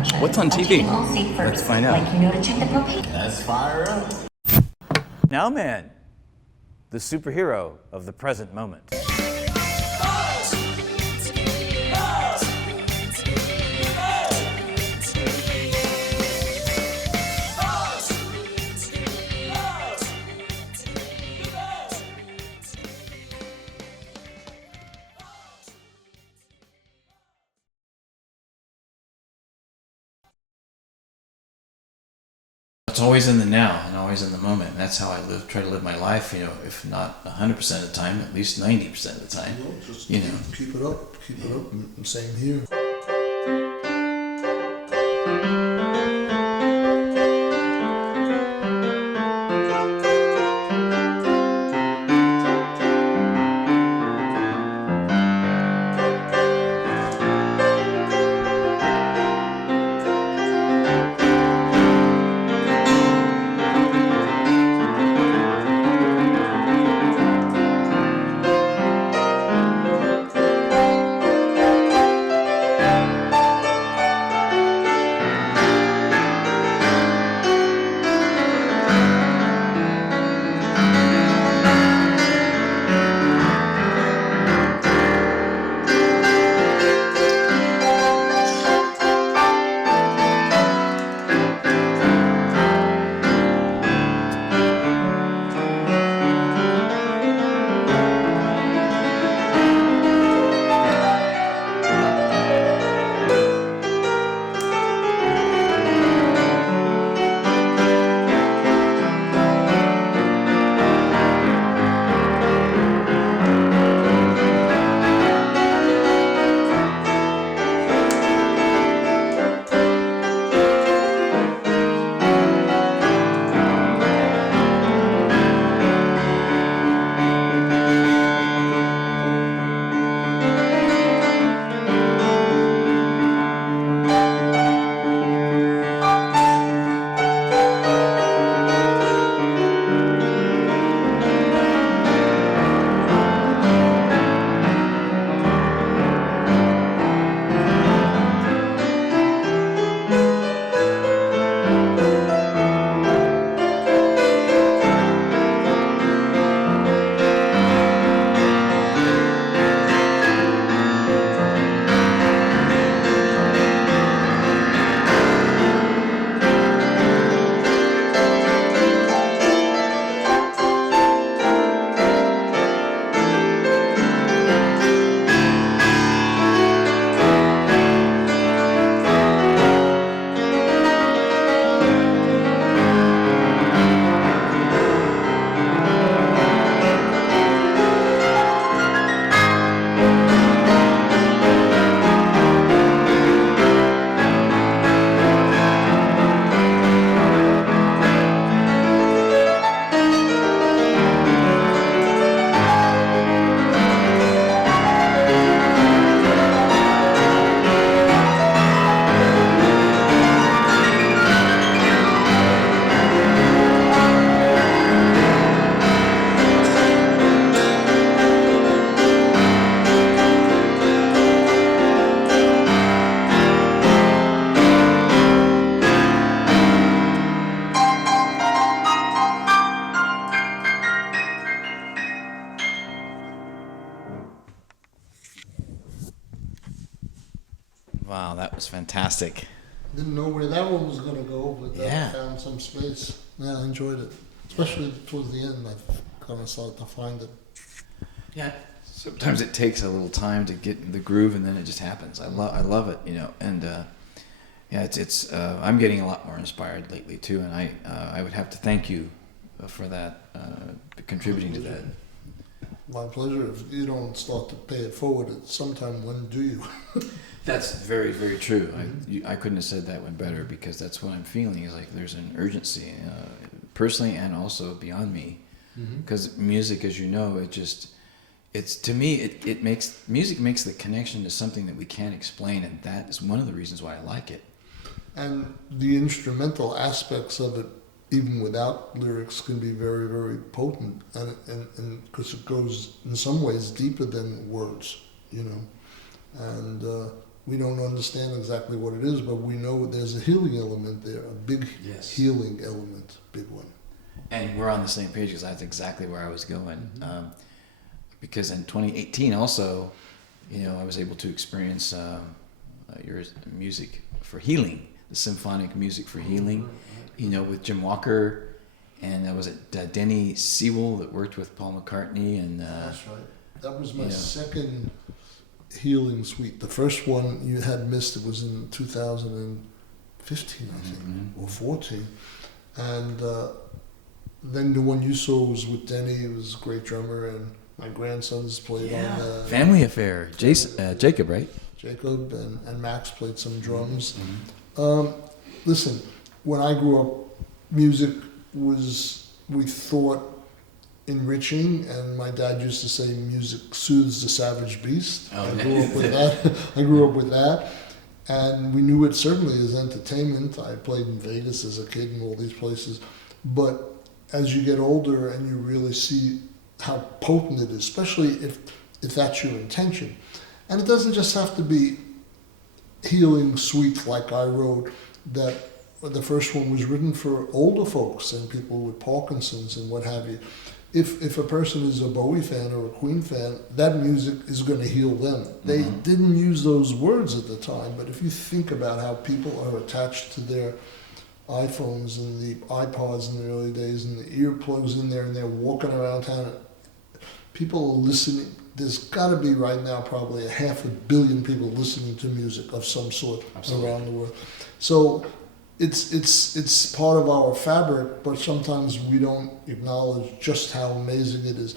What's on TV? Let's find out. Like you know to check the propane. Let's fire up. Nowman, the superhero of the present moment. It's always in the now and always in the moment. That's how I try to live my life, if not 100% of the time, at least 90% of the time. Just Keep it up, and same here. Wow, that was fantastic. Didn't know where that one was going to go, but Yeah. I found some space. Yeah, I enjoyed it. Especially towards the end, I kind of started to find it. Yeah. Sometimes it takes a little time to get in the groove, and then it just happens. I love it, and yeah, it's I'm getting a lot more inspired lately too, and I would have to thank you for that, contributing to that. My pleasure. If you don't start to pay it forward at some time, when do you? That's very, very true. I couldn't have said that one better, because that's what I'm feeling, is like there's an urgency, personally and also beyond me. Because music, as you know, it's to me, it makes, music makes the connection to something that we can't explain, and that is one of the reasons why I like it. And the instrumental aspects of it, even without lyrics, can be very, very potent, and because it goes in some ways deeper than words, and we don't understand exactly what it is, but we know there's a healing element there, a big healing element, big one. And we're on the same page because that's exactly where I was going. Because in 2018 also, I was able to experience your music for healing, the symphonic music for healing, with Jim Walker, and was it Denny Sewell that worked with Paul McCartney? And that's right. That was my second healing suite. The first one you had missed, it was in 2015, I think, or 14. And then the one you saw was with Denny. He was a great drummer, and my grandsons played on the Family Affair. Jacob, right? Jacob and Max played some drums. Listen, when I grew up, music was, we thought, enriching, and my dad used to say music soothes the savage beast. I grew up with that. And we knew it certainly as entertainment. I played in Vegas as a kid and all these places. But as you get older and you really see how potent it is, especially if that's your intention. And it doesn't just have to be healing suites like I wrote, that the first one was written for older folks and people with Parkinson's and what have you. If a person is a Bowie fan or a Queen fan, that music is going to heal them. They didn't use those words at the time, but if you think about how people are attached to their iPhones and the iPods in the early days and the earplugs in there and they're walking around town, people are listening. There's got to be right now probably 500 million people listening to music of some sort around the world. So it's part of our fabric, but sometimes we don't acknowledge just how amazing it is.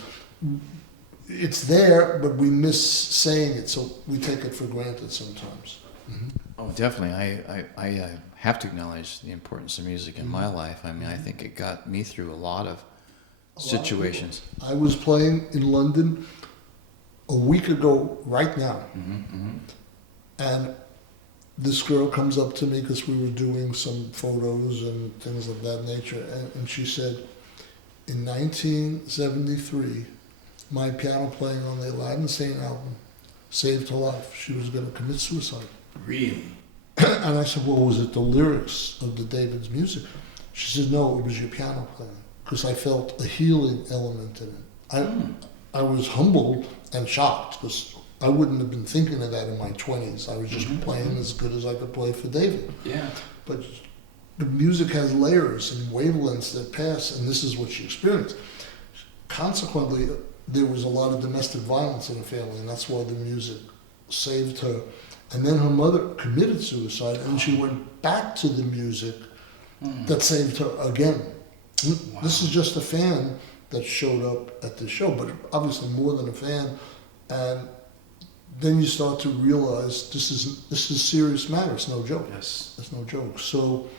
It's there, but we miss saying it, so we take it for granted sometimes. Oh, definitely. I have to acknowledge the importance of music in my life. I mean, I think it got me through a lot of situations. I was playing in London a week ago right now, and this girl comes up to me because we were doing some photos and things of that nature, and she said, in 1973, my piano playing on the Aladdin Sane album saved her life. She was going to commit suicide. Really? And I said, well, was it the lyrics of the David's music? She said, no, it was your piano playing, because I felt a healing element in it. I was humbled and shocked, because I wouldn't have been thinking of that in my 20s. I was just playing as good as I could play for David. Yeah. But the music has layers and wavelengths that pass, and this is what she experienced. Consequently, there was a lot of domestic violence in the family, and that's why the music saved her. And then her mother committed suicide, and she went back to the music that saved her again. Wow. This is just a fan that showed up at the show, but obviously more than a fan. And then you start to realize this is serious matter. It's no joke. Yes. It's no joke. So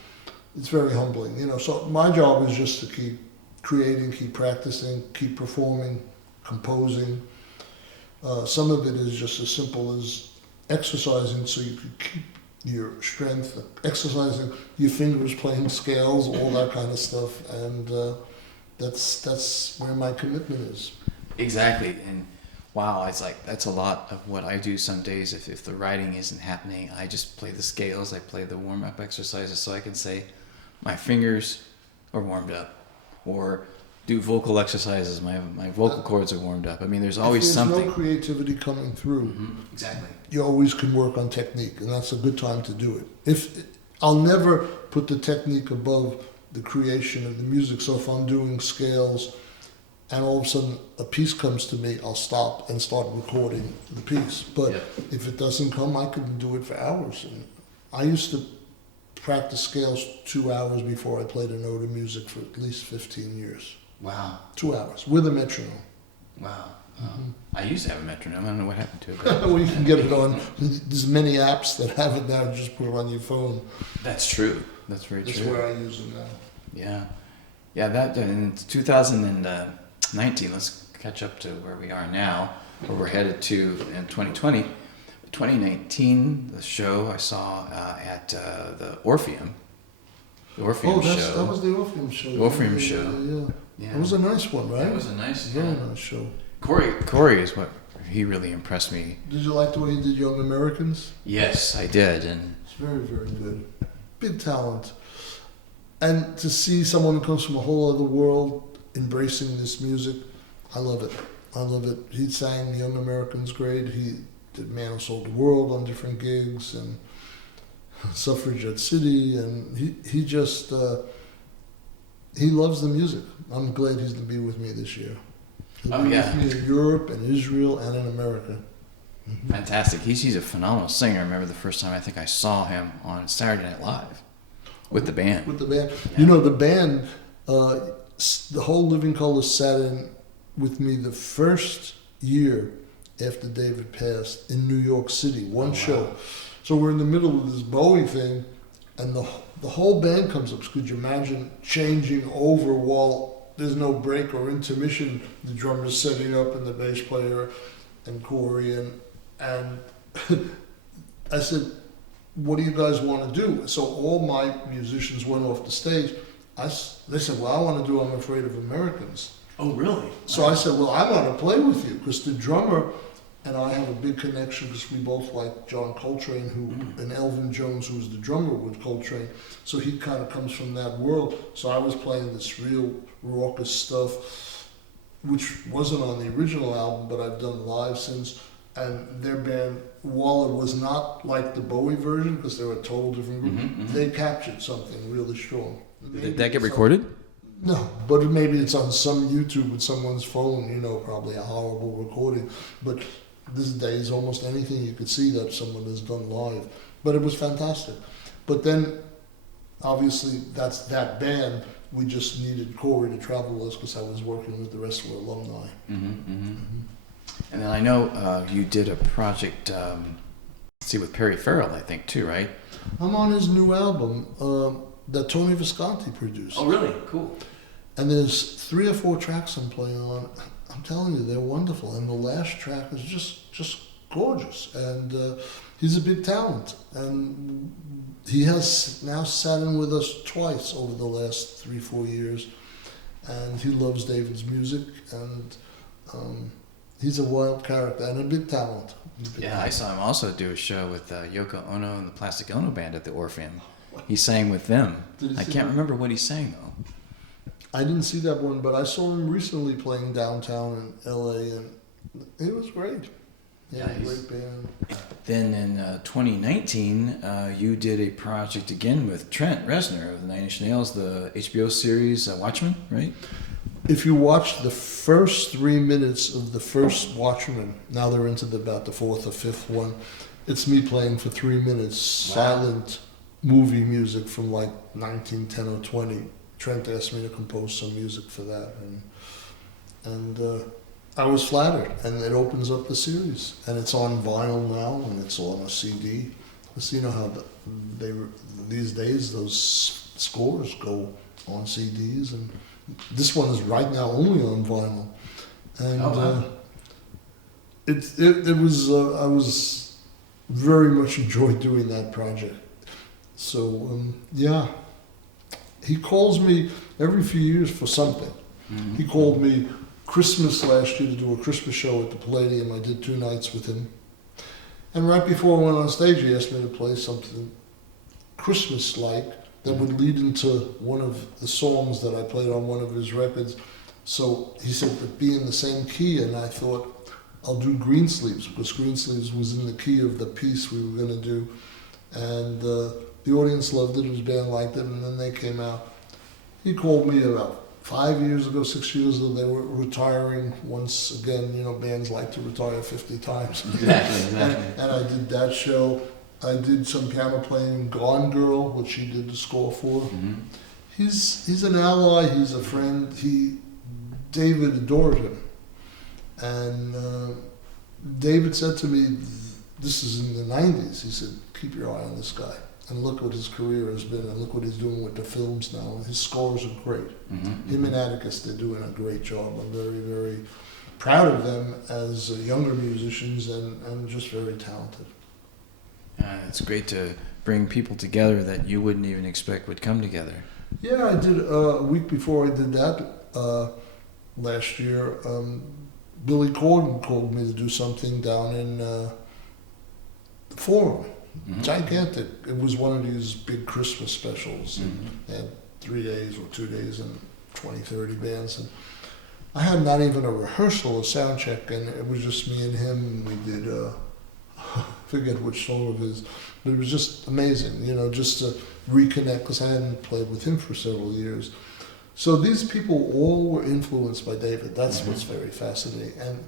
it's very humbling, So my job is just to keep creating, keep practicing, keep performing, composing. Some of it is just as simple as exercising so you can keep your strength, exercising your fingers, playing scales, all that kind of stuff. And that's where my commitment is. Exactly. And wow, it's like that's a lot of what I do some days. If the writing isn't happening, I just play the scales, I play the warm-up exercises so I can say my fingers are warmed up, or do vocal exercises, my vocal cords are warmed up. I mean, there's always something. If there's no creativity coming through, exactly, you always can work on technique, and that's a good time to do it. I'll never put the technique above the creation of the music, so if I'm doing scales and all of a sudden a piece comes to me, I'll stop and start recording the piece. But if it doesn't come, I can do it for hours. And I used to practice scales 2 hours before I played a note of music for at least 15 years. Wow. 2 hours with a metronome. Wow. I used to have a metronome. I don't know what happened to it. Well, you can get it on. There's many apps that have it now. You just put it on your phone. That's true. That's very true. That's where I use it now. Yeah. Yeah, that in 2019, let's catch up to where we are now, where we're headed to in 2020. 2019, the show I saw at the Orpheum. The Orpheum show. That was the Orpheum show. The Orpheum show. Yeah. It was a nice one, right? It was a nice, very nice show. Corey is what he really impressed me. Did you like the way he did Young Americans? Yes, I did, and It's very, very good. Big talent. And to see someone who comes from a whole other world embracing this music, I love it. I love it. He sang Young Americans great. He did Man Who Sold the World on different gigs and Suffragette City, and he just he loves the music. I'm glad he's going to be with me this year. He'll be with me in Europe and Israel and in America. Fantastic. He's a phenomenal singer. I remember the first time I think I saw him on Saturday Night Live with the band. With the band. Yeah. You know, the band, the whole Living Colour sat in with me the first year after David passed in New York City, one show. So we're in the middle of this Bowie thing, and the whole band comes up. So could you imagine changing over while there's no break or intermission? The drummer's setting up and the bass player and Corey and I said, what do you guys want to do? So all my musicians went off the stage. They said, well, I want to do I'm Afraid of Americans. Oh, really? So I said, well, I want to play with you because the drummer and I have a big connection because we both like John Coltrane, and Elvin Jones, who's the drummer with Coltrane. So he kind of comes from that world. So I was playing this real raucous stuff, which wasn't on the original album, but I've done live since. And their band, while it was not like the Bowie version, because they were a total different group, they captured something really strong. Did that get recorded? No, but maybe it's on some YouTube with someone's phone, probably a horrible recording. But these days, almost anything you could see that someone has done live. But it was fantastic. But then, obviously, that's that band. We just needed Corey to travel with us because I was working with the rest of our alumni. And then I know you did a project, with Perry Farrell, I think, too, right? I'm on his new album that Tony Visconti produced. Oh, really? Cool. And there's 3 or 4 tracks I'm playing on. I'm telling you, they're wonderful. And the last track is just gorgeous. And he's a big talent. And he has now sat in with us twice over the last 3-4 years. And he loves David's music. And he's a wild character and a big talent. I saw him also do a show with Yoko Ono and the Plastic Ono Band at the Orpheum. He sang with them. I can't remember what he sang, though. I didn't see that one, but I saw him recently playing downtown in L.A., and it was great. Yeah, great band. Then in 2019, you did a project again with Trent Reznor of the 9 Inch Nails, the HBO series Watchmen, right? If you watch the first 3 minutes of the first Watchmen, now they're into about the 4th or 5th one, it's me playing for 3 minutes, silent movie music from like 1910 or 20. Trent asked me to compose some music for that, and I was flattered. And it opens up the series, and it's on vinyl now, and it's on a CD. So you know how these days those scores go on CDs, and this one is right now only on vinyl. And it was I was very much enjoyed doing that project. So he calls me every few years for something. He called me Christmas last year to do a Christmas show at the Palladium. I did 2 nights with him. And right before I went on stage, he asked me to play something Christmas-like that would lead into one of the songs that I played on one of his records. So he said to be in the same key, and I thought, I'll do Greensleeves, because Greensleeves was in the key of the piece we were going to do. And the audience loved it, his band liked it, and then they came out. He called me about 5 years ago, 6 years ago. They were retiring once again. Bands like to retire 50 times. Exactly. And I did that show. I did some piano playing, Gone Girl, which he did the score for. He's an ally. He's a friend. David adored him, and David said to me, "This is in the '90s." He said, "Keep your eye on this guy." And look what his career has been, and look what he's doing with the films now. His scores are great. Him and Atticus, they're doing a great job. I'm very, very proud of them as younger musicians and just very talented. It's great to bring people together that you wouldn't even expect would come together. Yeah, I did a week before I did that last year. Billy Corgan called me to do something down in the Forum. Gigantic. It was one of these big Christmas specials. They had 3 days or 2 days and 20, 30 bands. And I had not even a rehearsal, a sound check, and it was just me and him. And we did, I forget which song of his, but it was just amazing, you know, just to reconnect, because I hadn't played with him for several years. So these people all were influenced by David. That's what's very fascinating. And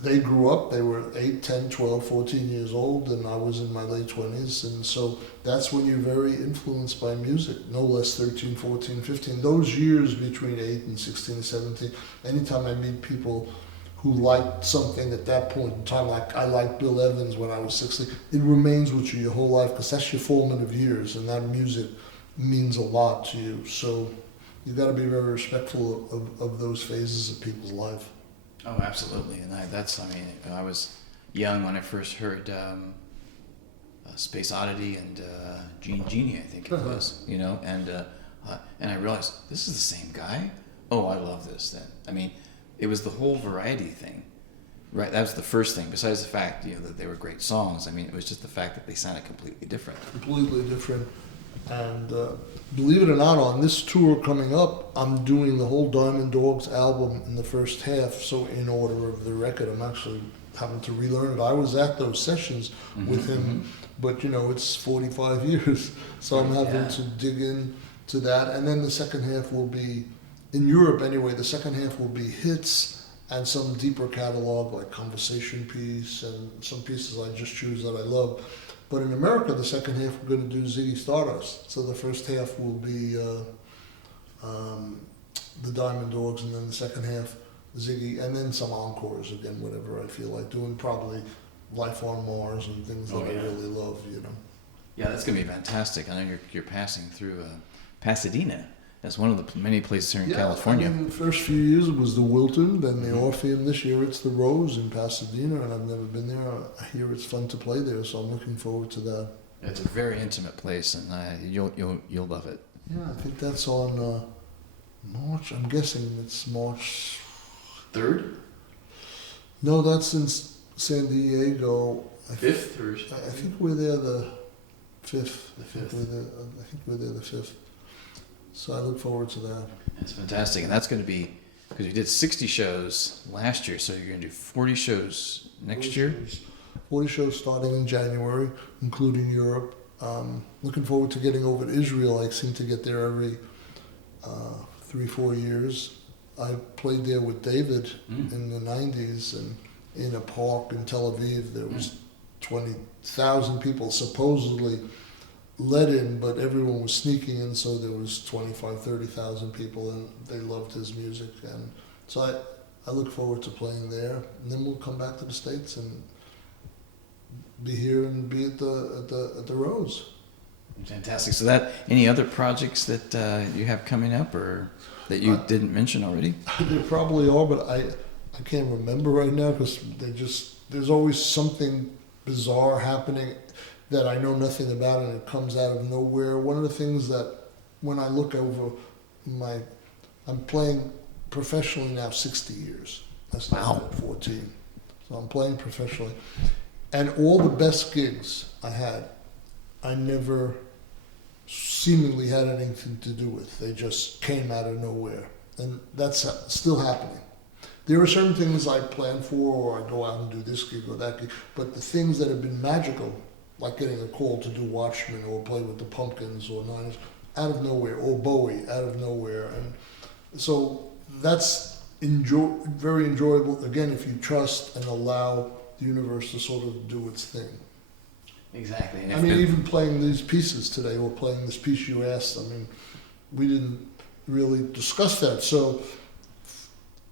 they grew up, they were 8, 10, 12, 14 years old, and I was in my late 20s. And so that's when you're very influenced by music, no less 13, 14, 15. Those years between 8 and 16, 17, anytime I meet people who liked something at that point in time, like I liked Bill Evans when I was 16, it remains with you your whole life, because that's your formative years, and that music means a lot to you. So you've got to be very respectful of those phases of people's life. Oh, absolutely. And I was young when I first heard Space Oddity and Genie, I think it was, you know, and I realized, this is the same guy? Oh, I love this then. I mean, it was the whole variety thing, right? That was the first thing, besides the fact, you know, that they were great songs. I mean, it was just the fact that they sounded completely different. Completely different. And believe it or not, on this tour coming up, I'm doing the whole Diamond Dogs album in the first half, so in order of the record. I'm actually having to relearn it. I was at those sessions with him, but you know, it's 45 years, so I'm having to dig into that. And then the second half will be, in Europe anyway, the second half will be hits and some deeper catalog, like Conversation Piece and some pieces I just choose that I love. But in America, the second half, we're going to do Ziggy Stardust. So the first half will be the Diamond Dogs, and then the second half, Ziggy, and then some encores again, whatever I feel like doing, probably Life on Mars and things that I really love, you know. Yeah, that's going to be fantastic. I know you're passing through Pasadena. That's one of the many places here in California. I mean, the first few years it was the Wilton, then the Orpheum. This year it's the Rose in Pasadena, and I've never been there. I hear it's fun to play there, so I'm looking forward to that. It's a very intimate place, and you'll love it. Yeah, I think that's on March. I'm guessing it's March 3rd? No, that's in San Diego. 5th, or I think we're there the 5th. The 5th. I think we're there the 5th. So I look forward to that. That's fantastic, and that's going to be, because you did 60 shows last year, so you're going to do 40 shows next year? 40 shows starting in January, including Europe. Looking forward to getting over to Israel. I seem to get there every 3-4 years. I played there with David in the 90s, and in a park in Tel Aviv, there was 20,000 people supposedly let in, but everyone was sneaking in, so there was 25,000, 30,000 people, and they loved his music. And so I look forward to playing there, and then we'll come back to the States and be here and be at the Rose. Fantastic. So any other projects that you have coming up, or that you didn't mention already? There probably are, but I can't remember right now, because there's always something bizarre happening that I know nothing about, and it comes out of nowhere. One of the things that, when I look over I'm playing professionally now 60 years. I started at 14. So I'm playing professionally. And all the best gigs I had, I never seemingly had anything to do with. They just came out of nowhere. And that's still happening. There are certain things I plan for, or I go out and do this gig or that gig, but the things that have been magical, like getting a call to do Watchmen or play with the Pumpkins or Nine Inch, out of nowhere, or Bowie, out of nowhere. And so that's very enjoyable, again, if you trust and allow the universe to sort of do its thing. Exactly. And I mean, even playing these pieces today, or playing this piece you asked, I mean, we didn't really discuss that. So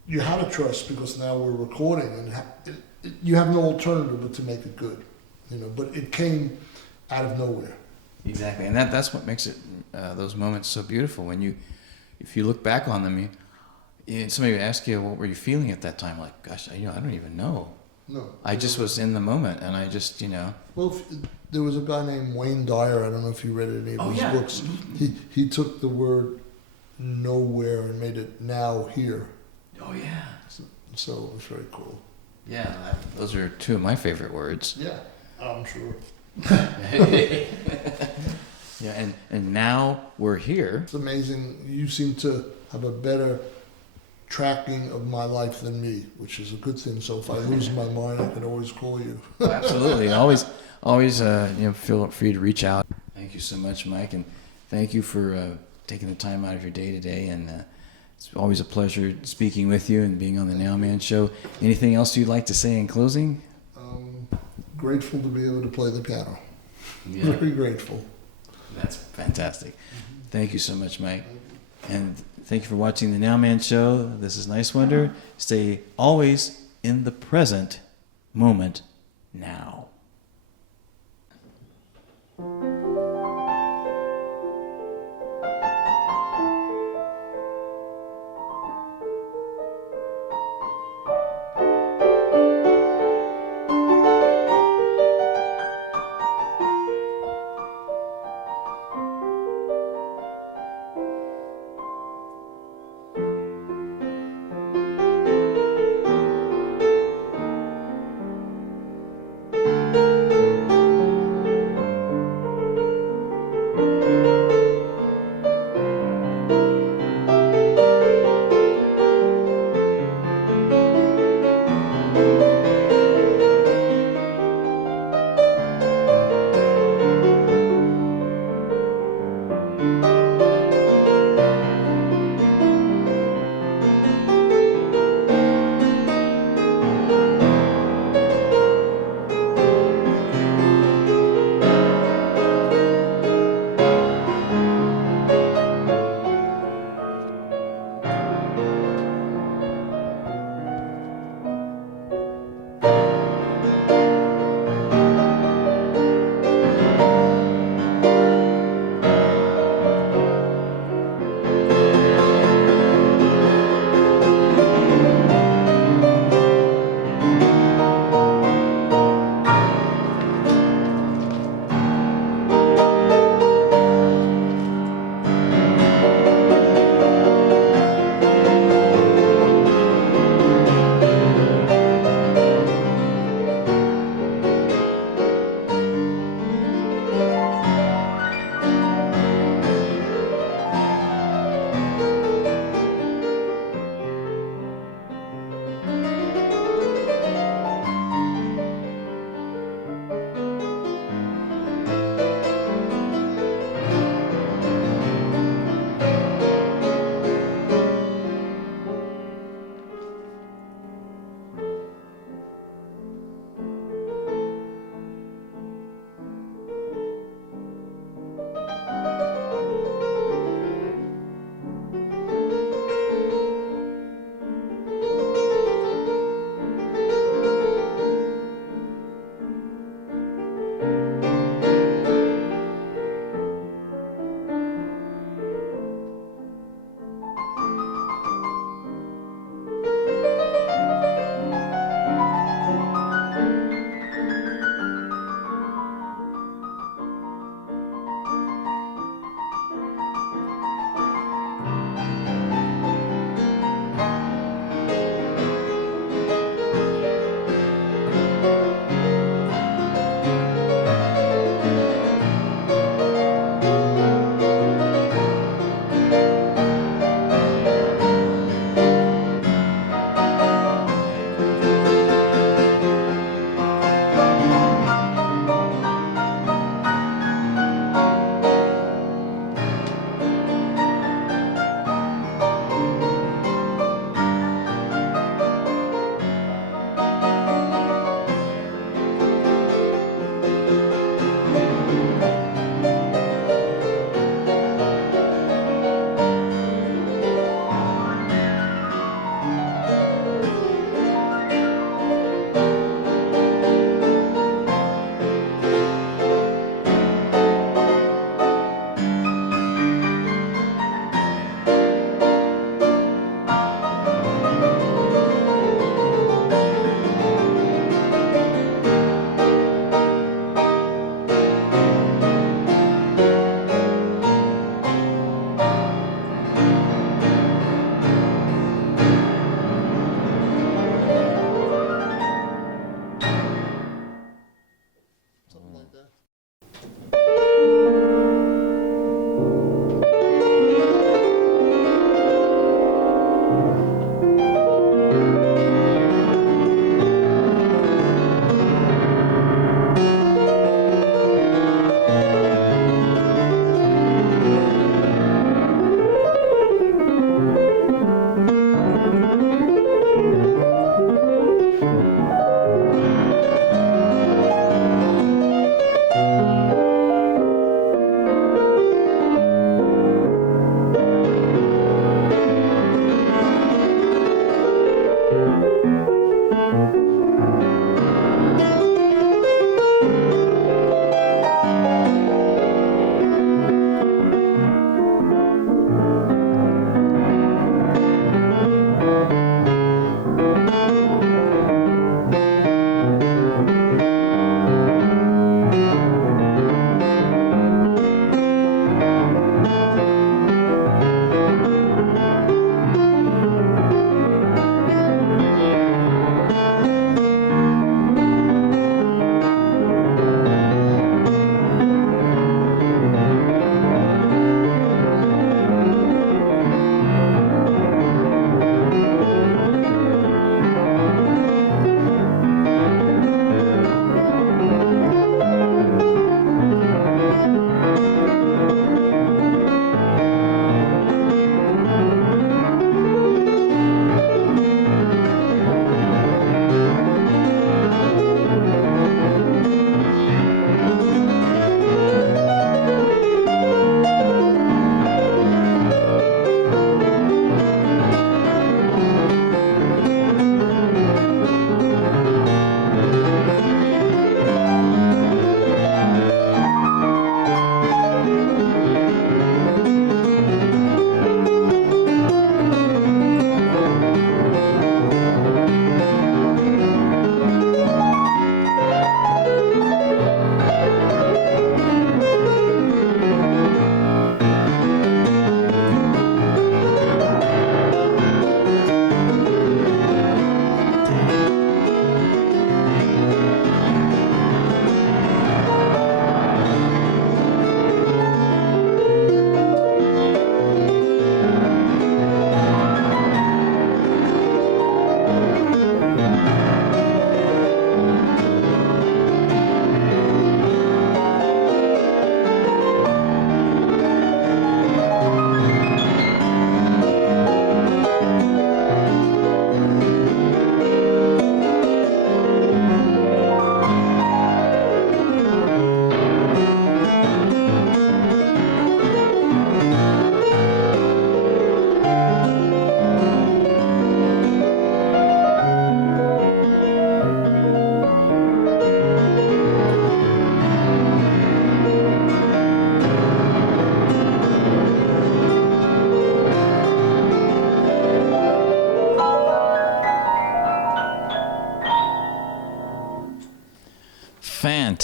you have to trust, because now we're recording, and you have no alternative but to make it good. You know, but it came out of nowhere. Exactly, and that's what makes it those moments so beautiful. If you look back on them, somebody would ask you, "What were you feeling at that time?" Like, gosh, I don't even know. No, I just was in the moment, and I just, Well, there was a guy named Wayne Dyer. I don't know if you read any of his books. He took the word nowhere and made it now here. Oh yeah. So it was very cool. Yeah, those are two of my favorite words. Yeah, I'm sure. Yeah, and now we're here. It's amazing. You seem to have a better tracking of my life than me, which is a good thing. So if I lose my mind, I can always call you. Absolutely, and always, feel free to reach out. Thank you so much, Mike, and thank you for taking the time out of your day today. And it's always a pleasure speaking with you and being on the Nowman Show. Anything else you'd like to say in closing? Grateful to be able to play the piano. Yeah. Very grateful. That's fantastic. Thank you so much, Mike. And thank you for watching the Nowman Show. This is Niswander. Stay always in the present moment now.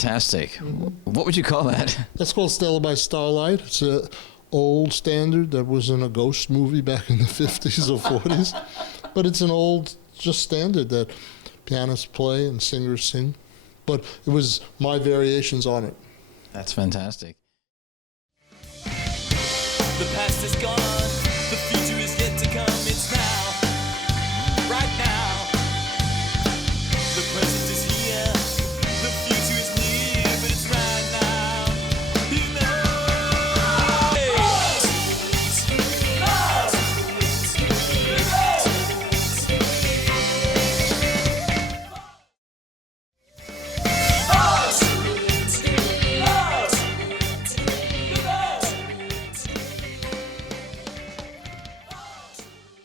fantastic. What would you call that? That's called Stella by Starlight. It's a old standard that was in a ghost movie back in the 50s or 40s. But it's an old just standard that pianists play and singers sing. But it was my variations on it. That's fantastic. The past is gone.